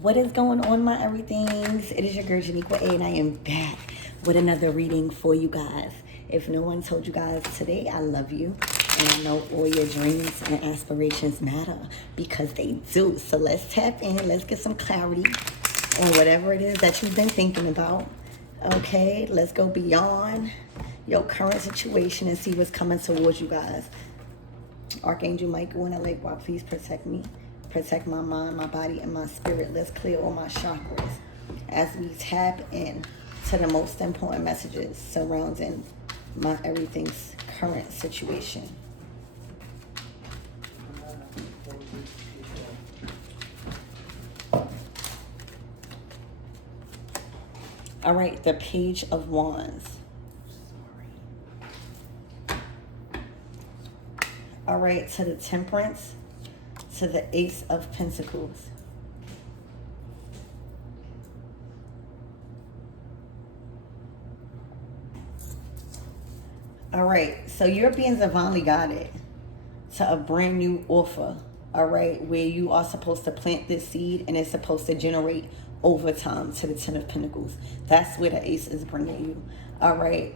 What is going on, my everythings? It is your girl Janiqua A, and I am back with another reading for you guys. If no one told you guys today, I love you, and I know all your dreams and aspirations matter, because they do. So let's tap in, let's get some clarity on whatever it is that you've been thinking about. Okay, let's go beyond your current situation and see what's coming towards you guys. Archangel Michael and Alekwa, please protect me. Protect my mind, my body, and my spirit. Let's clear all my chakras as we tap in to the most important messages surrounding my everything's current situation. All right, the Page of Wands. All right, to the Temperance, to the Ace of Pentacles. All right, so you're being divinely guided to a brand new offer, all right, where you are supposed to plant this seed and it's supposed to generate over time, to the Ten of Pentacles. That's where the Ace is bringing you, all right.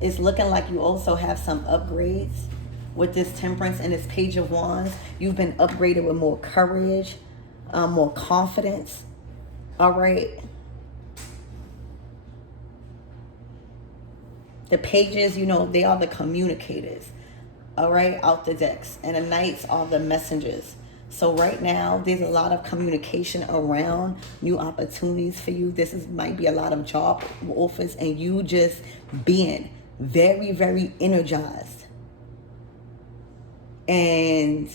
It's looking like you also have some upgrades with this Temperance and this Page of Wands. You've been upgraded with more courage, more confidence, all right. The Pages, you know, they are the communicators, all right, out the decks. And the Knights are the messengers. So right now, there's a lot of communication around new opportunities for you. Might be a lot of job offers and you just being very, very energized and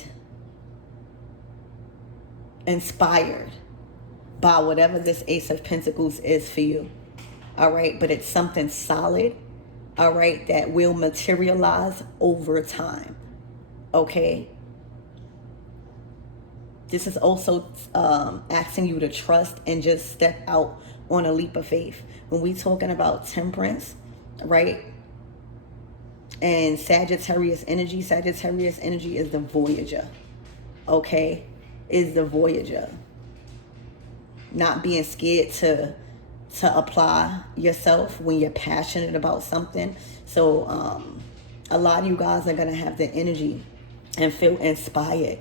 inspired by whatever this Ace of Pentacles is for you. All right, but it's something solid, all right, that will materialize over time. Okay. This is also asking you to trust and just step out on a leap of faith. When we talking about Temperance, right, and Sagittarius energy is the Voyager, okay, is the Voyager. Not being scared to apply yourself when you're passionate about something. So a lot of you guys are going to have the energy and feel inspired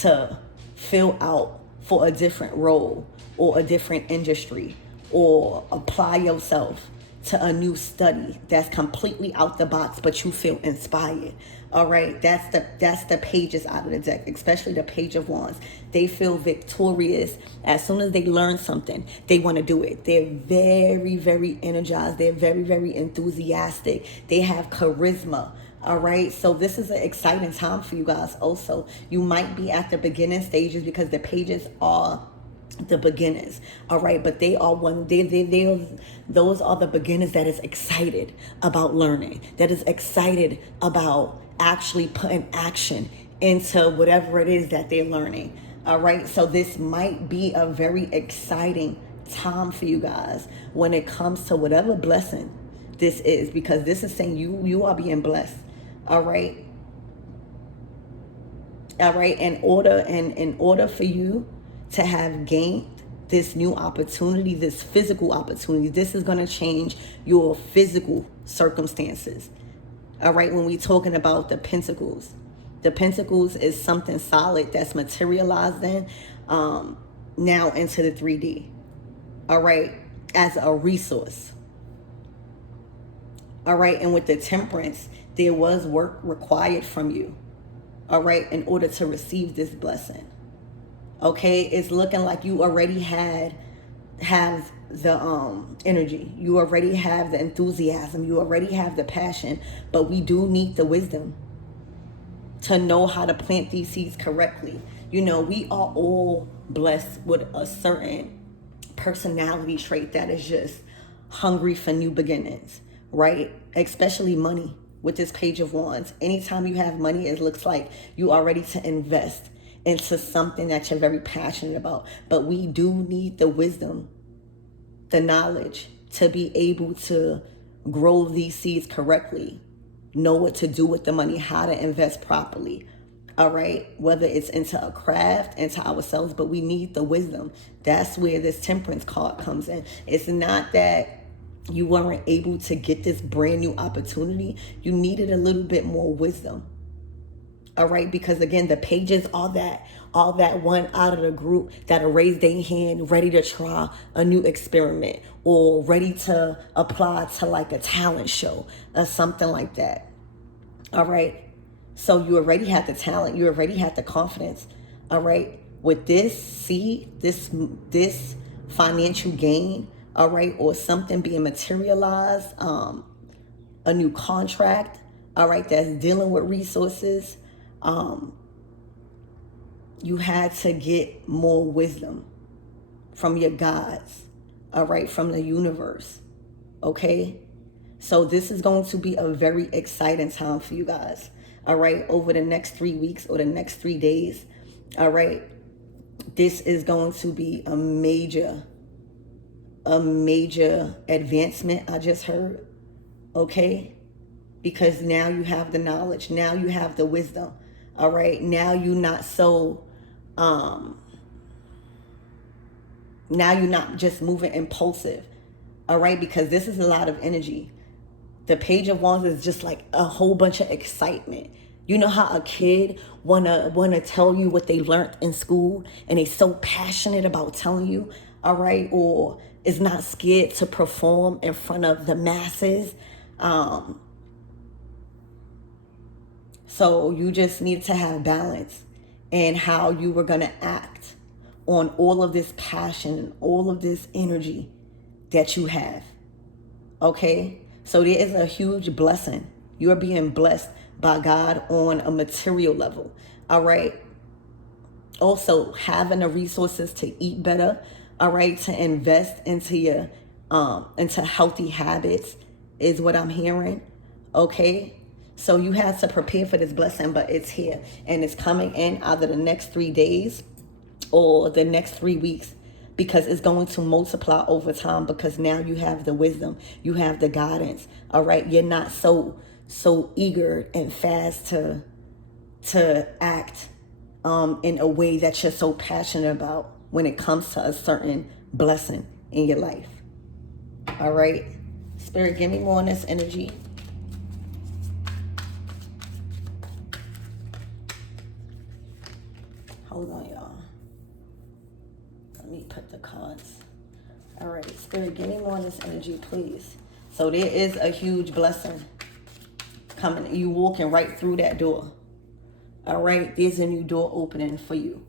to fill out for a different role or a different industry, or apply yourself to a new study that's completely out the box, but you feel inspired. All right, that's the Pages out of the deck, especially the Page of Wands. They feel victorious as soon as they learn something. They want to do it. They're very, very energized. They're very, very enthusiastic. They have charisma. All right, so this is an exciting time for you guys. Also, you might be at the beginning stages because the Pages are the beginners, all right, but they are those are the beginners that is excited about learning, that is excited about actually putting action into whatever it is that they're learning. All right, so this might be a very exciting time for you guys when it comes to whatever blessing this is, because this is saying you are being blessed. All right, in order for you to have gained this new opportunity, this physical opportunity, this is going to change your physical circumstances. All right, when we're talking about the Pentacles is something solid that's materializing now into the 3D. All right, as a resource. All right, and with the Temperance, there was work required from you, all right, in order to receive this blessing. Okay, it's looking like you already have the energy. You already have the enthusiasm. You already have the passion. But we do need the wisdom to know how to plant these seeds correctly. You know, we are all blessed with a certain personality trait that is just hungry for new beginnings, right? Especially money with this Page of Wands. Anytime you have money, it looks like you are ready to invest into something that you're very passionate about. But we do need the wisdom, the knowledge to be able to grow these seeds correctly, know what to do with the money, how to invest properly. all right? Whether it's into a craft, into ourselves, but we need the wisdom. That's where this temperance card comes in. It's not that you weren't able to get this brand new opportunity. You needed a little bit more wisdom. All right, because again, the pages are that one out of the group that'll raise their hand, ready to try a new experiment or ready to apply to like a talent show or something like that. All right. So you already have the talent, you already have the confidence. All right. With this financial gain, all right, or something being materialized, a new contract, all right, that's dealing with resources. You had to get more wisdom from your gods, all right, from the universe, okay? So this is going to be a very exciting time for you guys, all right, over the next 3 weeks or the next 3 days, all right? This is going to be a major advancement, I just heard, okay? Because now you have the knowledge, now you have the wisdom, all right? Now you're not so, now you're not just moving impulsive, all right? Because this is a lot of energy. The Page of Wands is just like a whole bunch of excitement. You know how a kid wanna tell you what they learned in school and they so passionate about telling you, all right? Or is not scared to perform in front of the masses. So you just need to have balance in how you were going to act on all of this passion and all of this energy that you have. Okay? So there is a huge blessing. You're being blessed by God on a material level. All right? Also, having the resources to eat better. All right? To invest into your into healthy habits is what I'm hearing. Okay? So you have to prepare for this blessing, but it's here and it's coming in either the next 3 days or the next 3 weeks, because it's going to multiply over time, because now you have the wisdom, you have the guidance. All right. You're not so eager and fast to act in a way that you're so passionate about when it comes to a certain blessing in your life. All right. Spirit, give me more on this energy. Hold on, y'all. Let me put the cards. All right, Spirit, give me more of this energy, please. So there is a huge blessing coming. You walking right through that door. All right, there's a new door opening for you.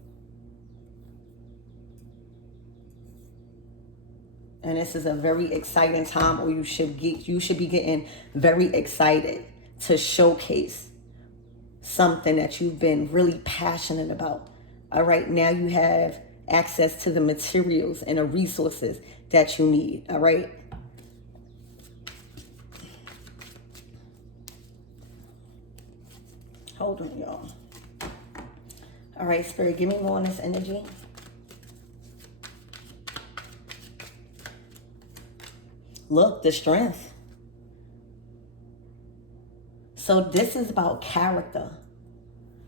And this is a very exciting time, or you should be getting very excited to showcase something that you've been really passionate about. All right, now you have access to the materials and the resources that you need. All right. Hold on, y'all. All right, Spirit, give me more on this energy. Look, the strength. So this is about character.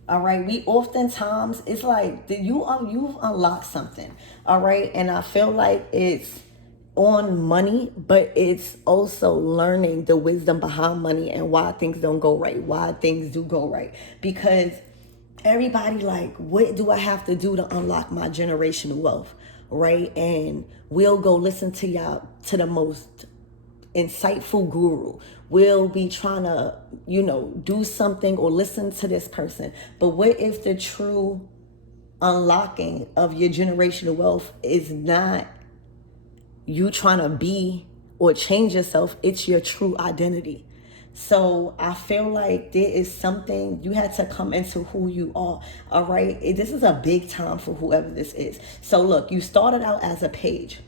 All right, we oftentimes, it's like you've unlocked something. All right, and I feel like it's on money, but it's also learning the wisdom behind money and why things don't go right, why things do go right. Because everybody like, what do I have to do to unlock my generational wealth, right? And we'll go listen to the most insightful guru. We'll be trying to, do something or listen to this person. But what if the true unlocking of your generational wealth is not you trying to be or change yourself? It's your true identity. So I feel like there is something you had to come into who you are. All right. This is a big time for whoever this is. So look, you started out as a page,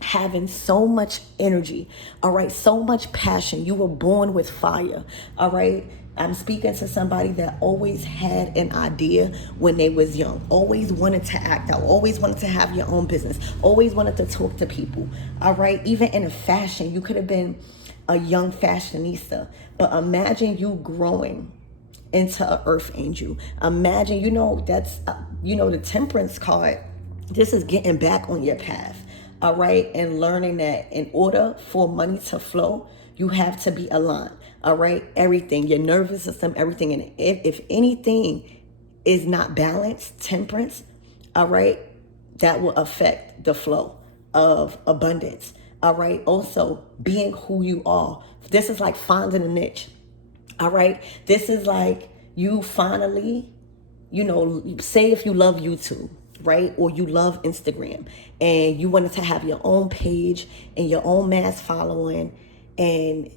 having so much energy, all right, so much passion. You were born with fire, all right? I'm speaking to somebody that always had an idea when they was young, always wanted to act out, always wanted to have your own business, always wanted to talk to people, all right? Even in a fashion, you could have been a young fashionista, but imagine you growing into an earth angel. Imagine, that's, the temperance card. This is getting back on your path. All right. And learning that in order for money to flow, you have to be aligned. All right. Everything, your nervous system, everything. And if anything is not balanced, temperance, all right, that will affect the flow of abundance. All right. Also, being who you are. This is like finding a niche. All right. This is like you finally, say if you love YouTube, right? Or you love Instagram and you wanted to have your own page and your own mass following, and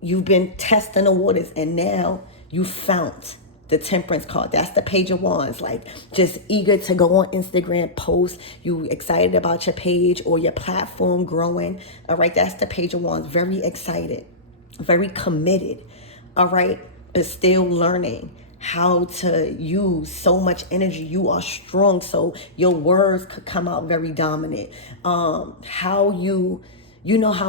you've been testing the waters, and now you found the temperance card. That's the Page of Wands. Like, just eager to go on Instagram, post. You excited about your page or your platform growing. All right. That's the Page of Wands. Very excited, very committed. All right. But still learning how to use so much energy. You are strong, so your words could come out very dominant. How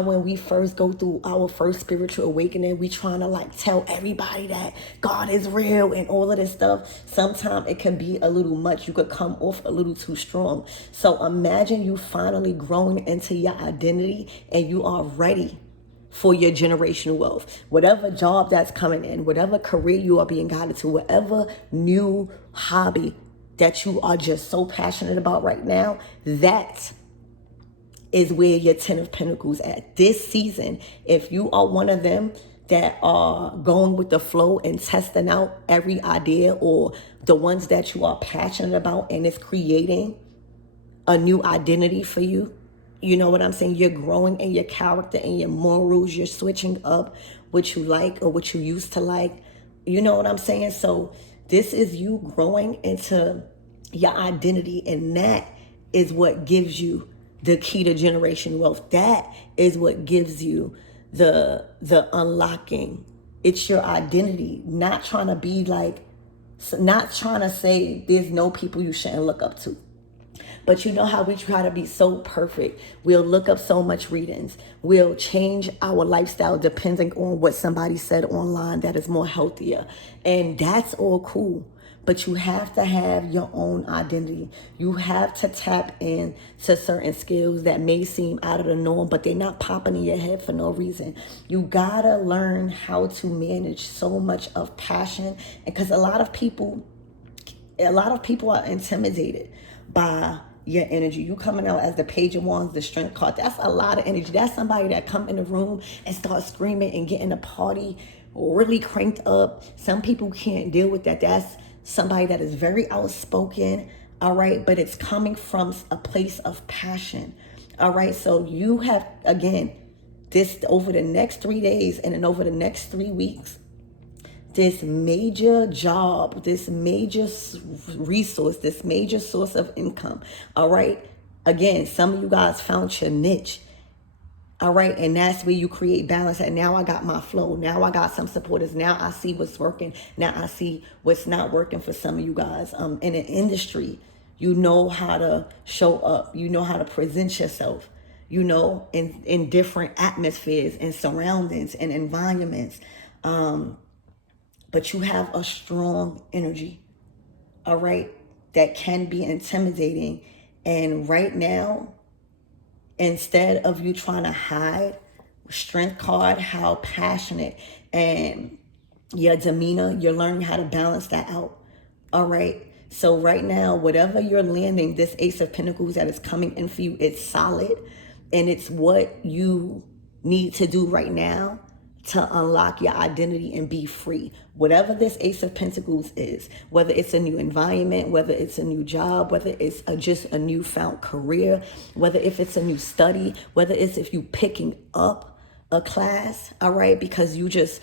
when we first go through our first spiritual awakening, we trying to like tell everybody that God is real and all of this stuff. Sometimes it can be a little much. You could come off a little too strong. So imagine you finally growing into your identity and you are ready for your generational wealth. Whatever job that's coming in, whatever career you are being guided to, whatever new hobby that you are just so passionate about right now, that is where your 10 of Pentacles at. This season, if you are one of them that are going with the flow and testing out every idea, or the ones that you are passionate about and it's creating a new identity for you, you know what I'm saying? You're growing in your character and your morals. You're switching up what you like or what you used to like. You know what I'm saying? So this is you growing into your identity, and that is what gives you the key to generation wealth. That is what gives you the unlocking. It's your identity. Not trying to be like, not trying to say there's no people you shouldn't look up to. But you know how we try to be so perfect. We'll look up so much readings. We'll change our lifestyle depending on what somebody said online that is more healthier. And that's all cool. But you have to have your own identity. You have to tap into certain skills that may seem out of the norm, but they're not popping in your head for no reason. You gotta learn how to manage so much of passion. Because a lot of people are intimidated by your energy. You coming out as the Page of Wands, the Strength card. That's a lot of energy. That's somebody that come in the room and start screaming and getting the party really cranked up. Some people can't deal with that. That's somebody that is very outspoken. All right. But it's coming from a place of passion. All right. So you have, again, this over the next 3 days and then over the next 3 weeks, this major job, this major resource, this major source of income. All right. Again, some of you guys found your niche. All right. And that's where you create balance. And now I got my flow. Now I got some supporters. Now I see what's working. Now I see what's not working for some of you guys. In an industry, you know how to show up. You know how to present yourself, in different atmospheres and surroundings and environments. But you have a strong energy, all right, that can be intimidating. And right now, instead of you trying to hide, Strength card, how passionate and your demeanor, you're learning how to balance that out, all right? So right now, whatever you're landing, this Ace of Pentacles that is coming in for you, it's solid. And it's what you need to do right now to unlock your identity and be free. Whatever this Ace of Pentacles is, whether it's a new environment, whether it's a new job, whether it's just a newfound career, whether if it's a new study, whether it's if you picking up a class, all right, because you just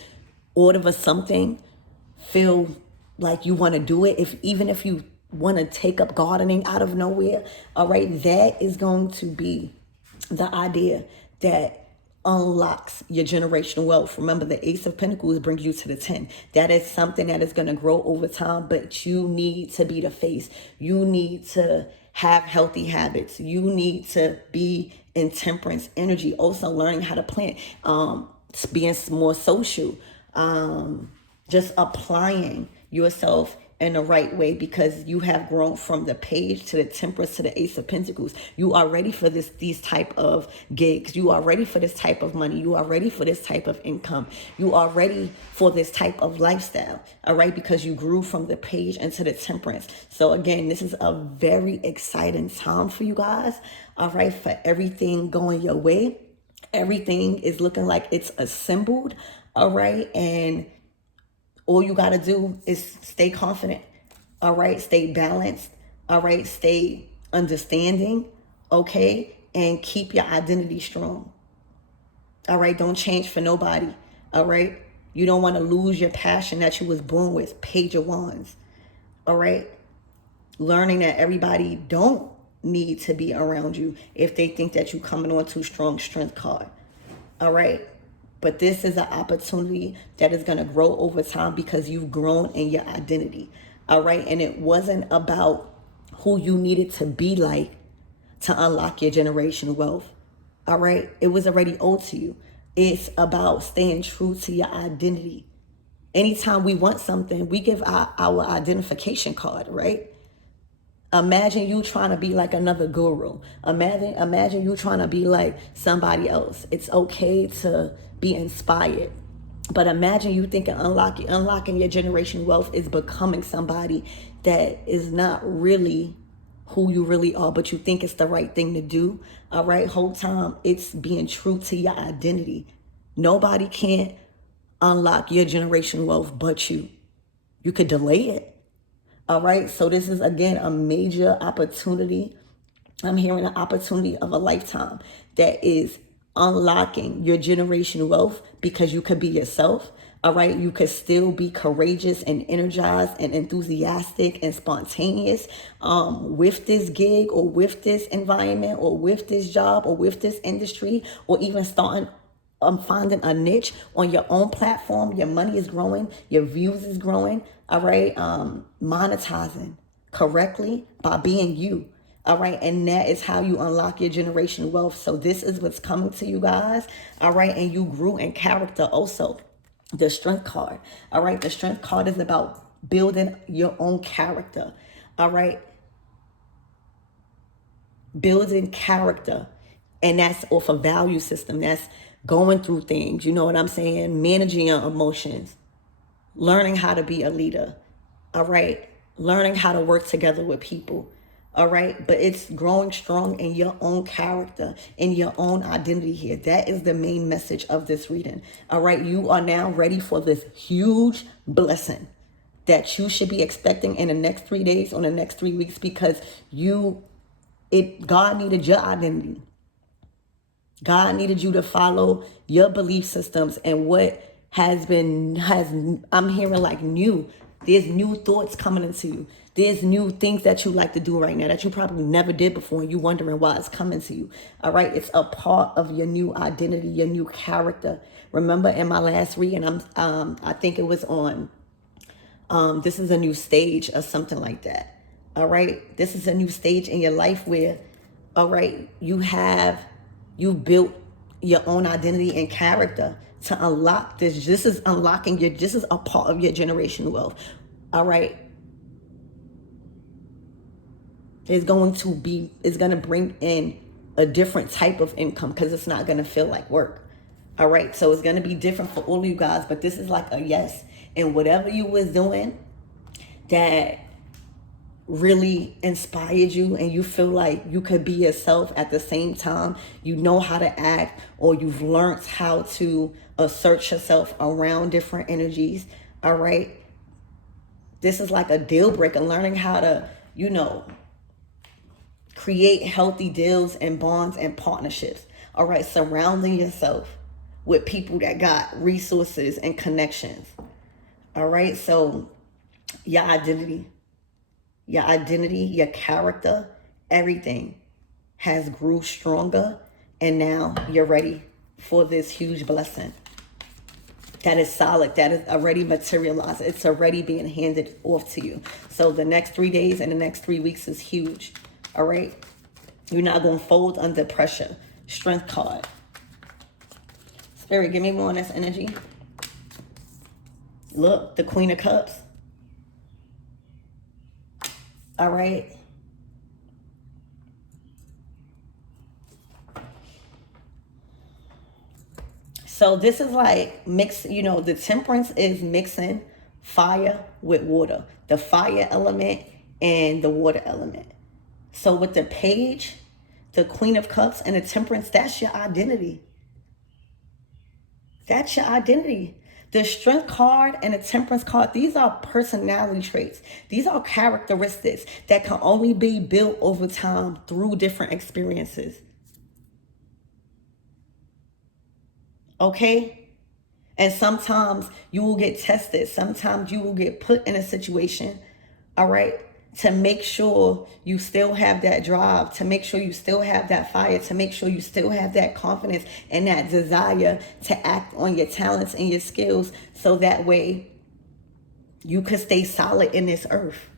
order for something, feel like you want to do it, even if you want to take up gardening out of nowhere, all right, that is going to be the idea that unlocks your generational wealth. Remember, the Ace of Pentacles brings you to the 10. That is something that is going to grow over time, but you need to be the face. You need to have healthy habits. You need to be in temperance energy. Also learning how to plant, being more social, just applying yourself in the right way, because you have grown from the Page to the Temperance to the Ace of Pentacles. You are ready for these type of gigs. You are ready for this type of money. You are ready for this type of income. You are ready for this type of lifestyle, all right, because you grew from the Page into the Temperance. So again, this is a very exciting time for you guys, all right, for everything going your way. Everything is looking like it's assembled, all right, and all you got to do is stay confident, all right? Stay balanced, all right? Stay understanding, okay? And keep your identity strong, all right? Don't change for nobody, all right? You don't want to lose your passion that you was born with. Page of Wands, all right? Learning that everybody don't need to be around you if they think that you coming on too strong. Strength card, all right? But this is an opportunity that is going to grow over time because you've grown in your identity. All right. And it wasn't about who you needed to be like to unlock your generational wealth. All right. It was already owed to you. It's about staying true to your identity. Anytime we want something, we give our identification card, right? Imagine you trying to be like another guru. Imagine you trying to be like somebody else. It's okay to be inspired. But imagine you thinking unlocking your generation wealth is becoming somebody that is not really who you really are, but you think it's the right thing to do. All right, whole time it's being true to your identity. Nobody can't unlock your generation wealth but you. You could delay it. All right, so this is, again, a major opportunity. I'm hearing an opportunity of a lifetime that is unlocking your generational wealth because you could be yourself. All right, you could still be courageous and energized and enthusiastic and spontaneous with this gig or with this environment or with this job or with this industry, or even starting finding a niche on your own platform. Your money is growing, your views is growing, all right? Monetizing correctly by being you, all right? And that is how you unlock your generation wealth. So this is what's coming to you guys, all right? And you grew in character also. The Strength card, all right? The Strength card is about building your own character, all right? Building character. And that's off a value system. That's going through things, you know what I'm saying? Managing your emotions, learning how to be a leader, all right? Learning how to work together with people, all right? But it's growing strong in your own character, in your own identity here. That is the main message of this reading, all right? You are now ready for this huge blessing that you should be expecting in the next 3 days, or the next 3 weeks, because God needed your identity. God needed you to follow your belief systems and what I'm hearing like there's new thoughts coming into you. There's new things that you like to do right now that you probably never did before, and you wondering why it's coming to you. All right. It's a part of your new identity, your new character. Remember in my last reading, I think it was on, this is a new stage or something like that. All right. This is a new stage in your life where, all right, you built your own identity and character to unlock this. This is this is a part of your generational wealth. All right. It's going to bring in a different type of income because it's not going to feel like work. All right. So it's going to be different for all of you guys, but this is like a yes. And whatever you was doing that really inspired you and you feel like you could be yourself at the same time, you know how to act, or you've learned how to assert yourself around different energies, all right? This is like a deal breaker, learning how to, create healthy deals and bonds and partnerships, all right? Surrounding yourself with people that got resources and connections, all right? So your identity, your character, everything has grew stronger, and now you're ready for this huge blessing that is solid, that is already materialized. It's already being handed off to you. So the next 3 days and the next 3 weeks is huge, all right? You're not going to fold under pressure. Strength card. Spirit, give me more on this energy. Look, the Queen of Cups. All right. So this is like mix, the temperance is mixing fire with water, the fire element and the water element. So with the page, the Queen of Cups and the temperance, that's your identity. That's your identity. The strength card and the temperance card, these are personality traits. These are characteristics that can only be built over time through different experiences. Okay? And sometimes you will get tested. Sometimes you will get put in a situation, all right, to make sure you still have that drive, to make sure you still have that fire, to make sure you still have that confidence and that desire to act on your talents and your skills so that way you could stay solid in this earth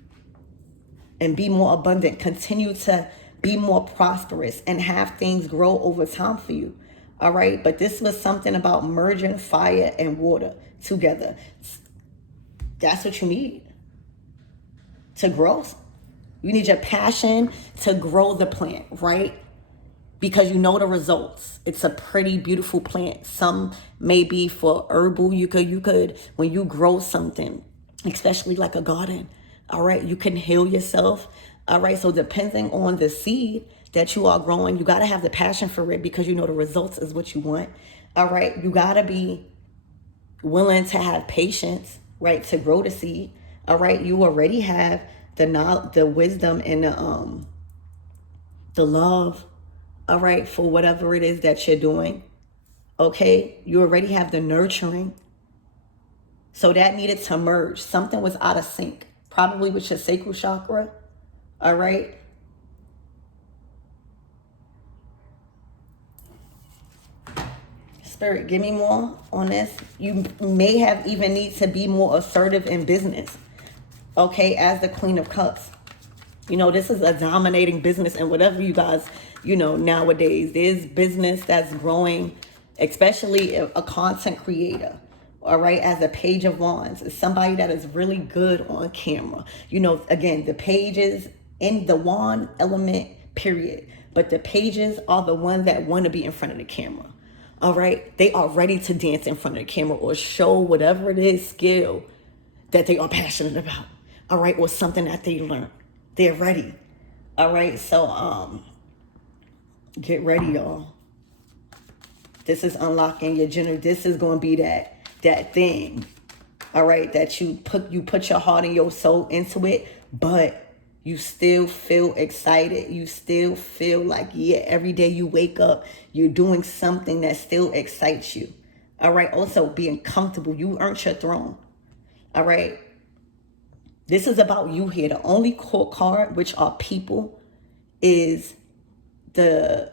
and be more abundant, continue to be more prosperous and have things grow over time for you. All right. But this was something about merging fire and water together. That's what you need to grow. You need your passion to grow the plant, right? Because you know the results. It's a pretty beautiful plant. Some may be for herbal. You could when you grow something, especially like a garden, all right, you can heal yourself. All right. So depending on the seed that you are growing, you got to have the passion for it because you know the results is what you want. All right. You got to be willing to have patience, right, to grow the seed. All right. You already have the knowledge, the wisdom, and the love, all right, for whatever it is that you're doing. Okay. You already have the nurturing. So that needed to merge. Something was out of sync, probably with your sacral chakra. All right. Spirit, give me more on this. You may have even need to be more assertive in business. Okay, as the Queen of Cups. This is a dominating business and whatever you guys, nowadays. There's business that's growing, especially a content creator. All right, as a Page of Wands, is somebody that is really good on camera. Again, the pages in the wand element, period. But the pages are the ones that want to be in front of the camera. All right, they are ready to dance in front of the camera or show whatever it is skill that they are passionate about. All right, or something that they learned. They're ready. All right, so get ready, y'all. This is unlocking your gender. This is going to be that thing. All right, that you put your heart and your soul into it, but you still feel excited. You still feel like, yeah, every day you wake up, you're doing something that still excites you. All right, also being comfortable. You earned your throne. All right. This is about you here. The only court card, which are people, is the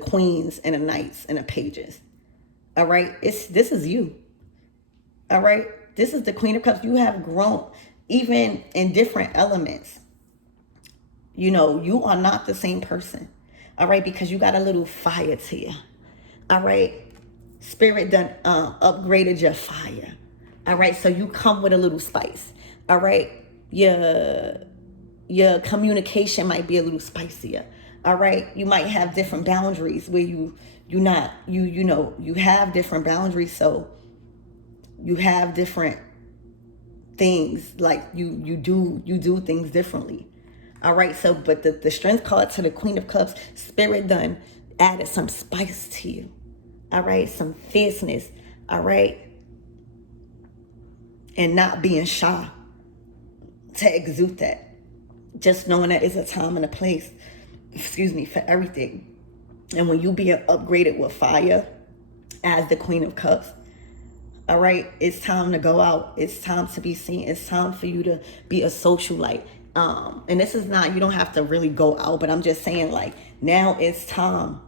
queens and the knights and the pages. All right. This is you. All right. This is the Queen of Cups. You have grown even in different elements. You are not the same person. All right. Because you got a little fire to you. All right. Spirit done upgraded your fire. All right. So you come with a little spice. All right, your communication might be a little spicier. All right, you might have different boundaries where you have different boundaries. So you have different things, like you do things differently. All right, so but the strength card to the Queen of Cups, Spirit done added some spice to you. All right, some fierceness. All right, and not being shy to exude that. Just knowing that it's a time and a place, for everything. And when you being upgraded with fire as the Queen of Cups, all right, it's time to go out. It's time to be seen. It's time for you to be a socialite. And this is not, you don't have to really go out, but I'm just saying, like, now it's time.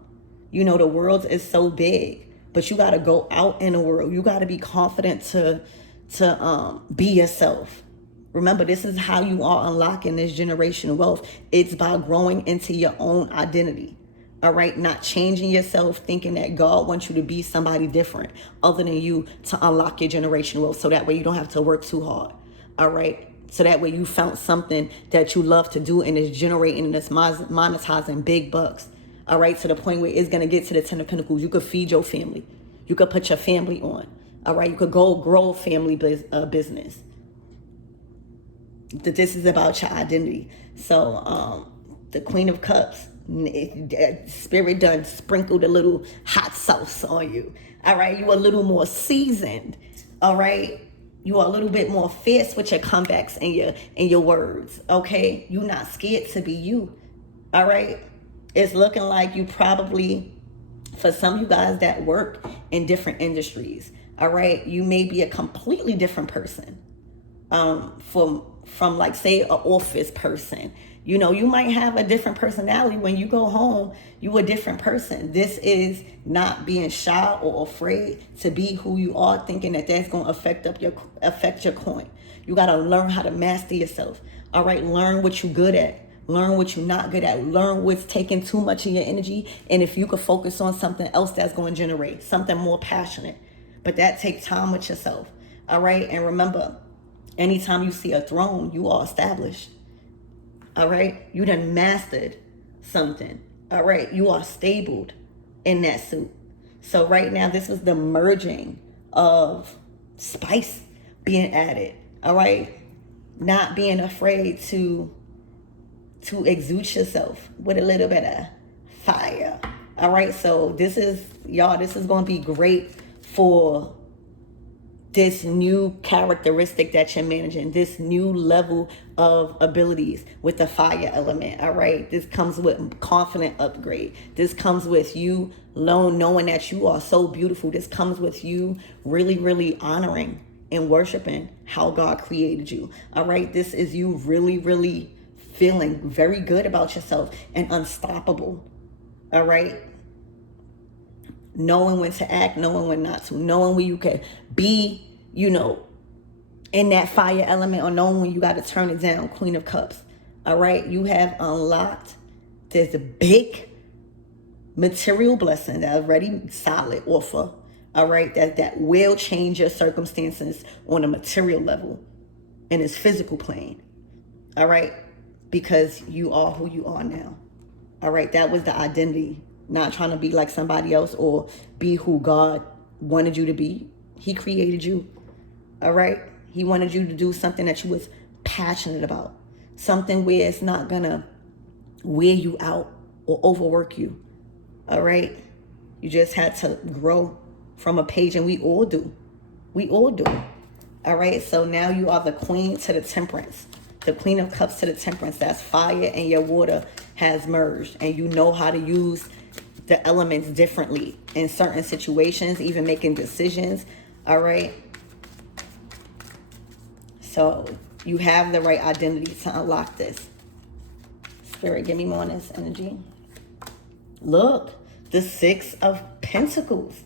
The world is so big, but you got to go out in the world. You got to be confident to be yourself. Remember, this is how you are unlocking this generational wealth. It's by growing into your own identity. All right, not changing yourself, thinking that God wants you to be somebody different other than you to unlock your generational wealth, so that way you don't have to work too hard. All right, So that way you found something that you love to do and is generating and it's monetizing big bucks. All right, to the point where it's going to get to the 10 of Pentacles. You could feed your family. You could put your family on. All right, you could go grow a family business. This is about your identity. So the Queen of Cups, Spirit done sprinkled a little hot sauce on you. All right, you a little more seasoned. All right, you are a little bit more fierce with your comebacks and your words. Okay, you're not scared to be you. All right, it's looking like you probably, for some of you guys that work in different industries, all right, you may be a completely different person from like, say, an office person. You know, you might have a different personality. When you go home, you a different person. This is not being shy or afraid to be who you are, thinking that that's going to affect your coin. You got to learn how to master yourself. All right, learn what you're good at. Learn what you're not good at. Learn what's taking too much of your energy. And if you could focus on something else that's going to generate something more passionate. But that takes time with yourself. All right, and remember, anytime you see a throne, you are established. All right, you done mastered something. All right, you are stabled in that suit. So right now, this is the merging of spice being added. All right, not being afraid to exude yourself with a little bit of fire. All right, so this is, y'all, this is going to be great for this new characteristic that you're managing, this new level of abilities with the fire element. All right, this comes with confident upgrade. This comes with you knowing that you are so beautiful. This comes with you really, really honoring and worshiping how God created you. All right, this is you really, really feeling very good about yourself and unstoppable. All right, knowing when to act, knowing when not to, knowing when you can be, you know, in that fire element, or knowing when you got to turn it down. Queen of Cups. All right, you have unlocked, there's a big material blessing that already solid offer. All right, that will change your circumstances on a material level in its physical plane. All right, because you are who you are now. All right, that was the identity. Not trying to be like somebody else or be who God wanted you to be. He created you. All right, he wanted you to do something that you was passionate about, something where it's not gonna wear you out or overwork you. All right, you just had to grow from a page, and we all do. All right, so now you are the Queen to the Temperance, the Queen of Cups to the Temperance. That's fire, and your water has merged, and you know how to use the elements differently in certain situations, even making decisions. All right, so you have the right identity to unlock this. Spirit, give me more on this energy. Look, the Six of Pentacles.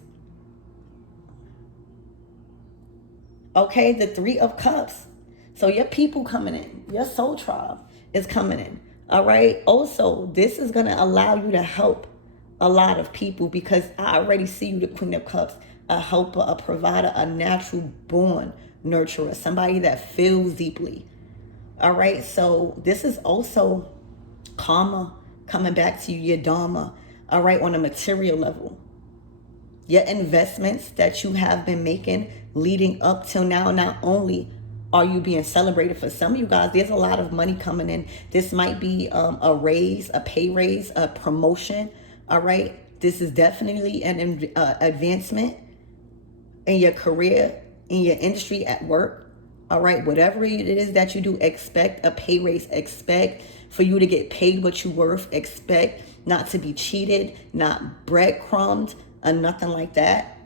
Okay, the Three of Cups. So your people coming in, your soul tribe is coming in. All right, also, this is going to allow you to help a lot of people, because I already see you, the Queen of Cups, a helper, a provider, a natural born nurturer, somebody that feels deeply. All right, so this is also karma coming back to you, your dharma. All right, on a material level, your investments that you have been making leading up till now, not only are you being celebrated, for some of you guys, there's a lot of money coming in. This might be a raise, a pay raise, a promotion. All right, this is definitely an advancement in your career, in your industry, at work. All right, whatever it is that you do, expect a pay raise. Expect for you to get paid what you're worth. Expect not to be cheated, not breadcrumbed, or nothing like that.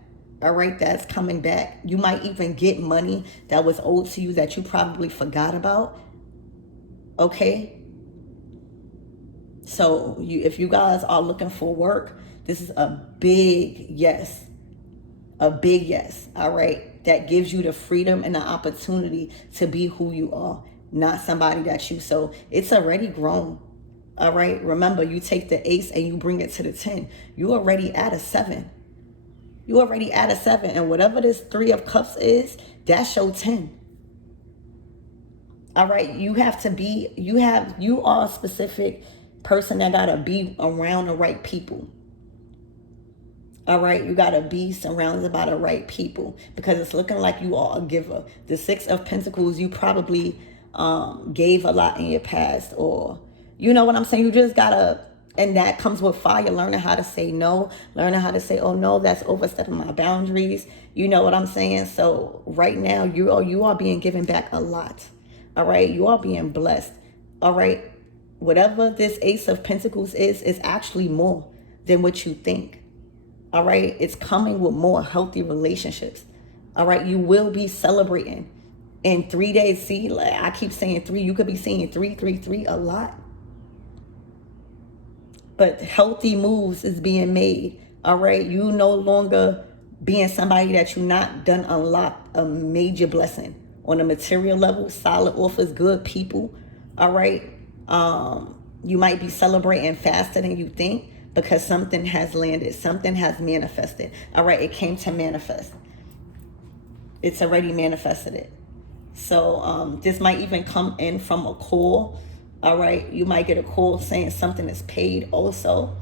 All right, that's coming back. You might even get money that was owed to you that you probably forgot about. Okay, so if you guys are looking for work, this is a big yes. A big yes. All right, that gives you the freedom and the opportunity to be who you are, not somebody that you. So it's already grown. All right, remember, you take the ace and you bring it to the 10. You already at a 7. You already at a 7, and whatever this Three of Cups is, that's your 10. All right, you are a specific person that gotta be around the right people. All right, you gotta be surrounded by the right people because it's looking like you are a giver. The Six of Pentacles, you probably gave a lot in your past, or you know what I'm saying. You just gotta, and that comes with fire. Learning how to say no, learning how to say, "Oh no, that's overstepping my boundaries." You know what I'm saying. So right now, you are being given back a lot. All right, you are being blessed. All right, whatever this Ace of Pentacles is actually more than what you think. All right, it's coming with more healthy relationships. All right, you will be celebrating in 3 days. See, like I keep saying three, you could be seeing 333 a lot, but healthy moves is being made. All right, you no longer being somebody that you not done unlock a major blessing on a material level, solid offers, good people. All right, you might be celebrating faster than you think because something has landed, something has manifested. All right, it came to manifest. It's already manifested it. So this might even come in from a call. All right, you might get a call saying something is paid also.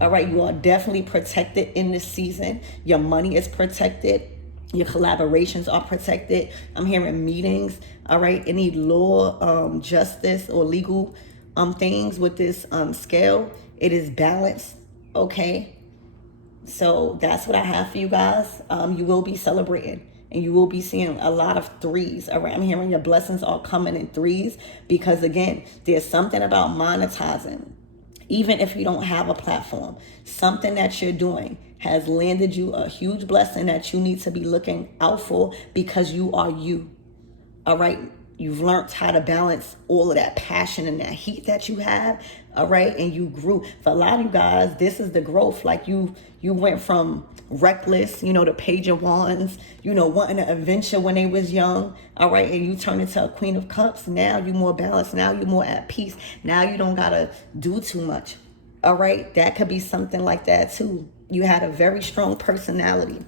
All right, you are definitely protected in this season. Your money is protected. Your collaborations are protected. I'm hearing meetings. All right, any law, justice, or legal things with this scale, it is balanced. Okay, so that's what I have for you guys. You will be celebrating and you will be seeing a lot of threes. All right, I'm hearing your blessings are coming in threes because, again, there's something about monetizing. Even if you don't have a platform, something that you're doing has landed you a huge blessing that you need to be looking out for because you are you. All right, you've learned how to balance all of that passion and that heat that you have. All right, and you grew. For a lot of you guys, this is the growth. Like you went from reckless, the Page of Wands, wanting an adventure when they was young. All right, and you turn into a Queen of Cups. Now you more balanced. Now you more at peace. Now you don't gotta do too much. All right, that could be something like that too. You had a very strong personality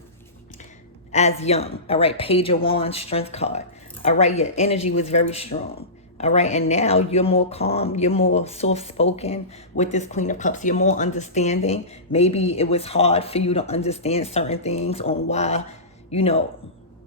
as young. All right, Page of Wands, Strength card. All right, your energy was very strong. All right, and now you're more calm, you're more soft-spoken with this Queen of Cups. You're more understanding. Maybe it was hard for you to understand certain things on why,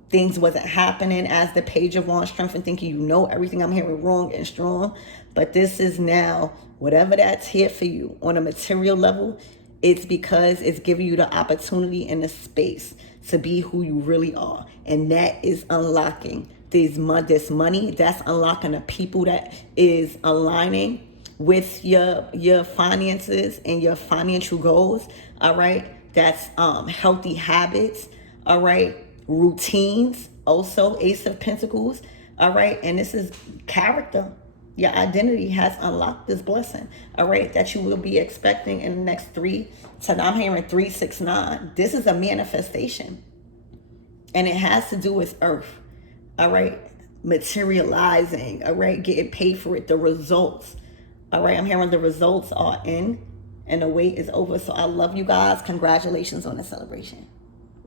things wasn't happening as the Page of Wands, Strength, and thinking everything. I'm hearing wrong and strong. But this is now, whatever that's here for you on a material level, it's because it's giving you the opportunity and the space to be who you really are. And that is unlocking this money. That's unlocking the people that is aligning with your finances and your financial goals. All right. That's healthy habits. All right. Routines. Also, Ace of Pentacles. All right. And this is character. Your identity has unlocked this blessing, all right, that you will be expecting in the next 3 to, I'm hearing 3, 6, 9. This is a manifestation, and it has to do with earth, all right, materializing, all right, getting paid for it, the results, all right. I'm hearing the results are in, and the wait is over. So I love you guys. Congratulations on the celebration.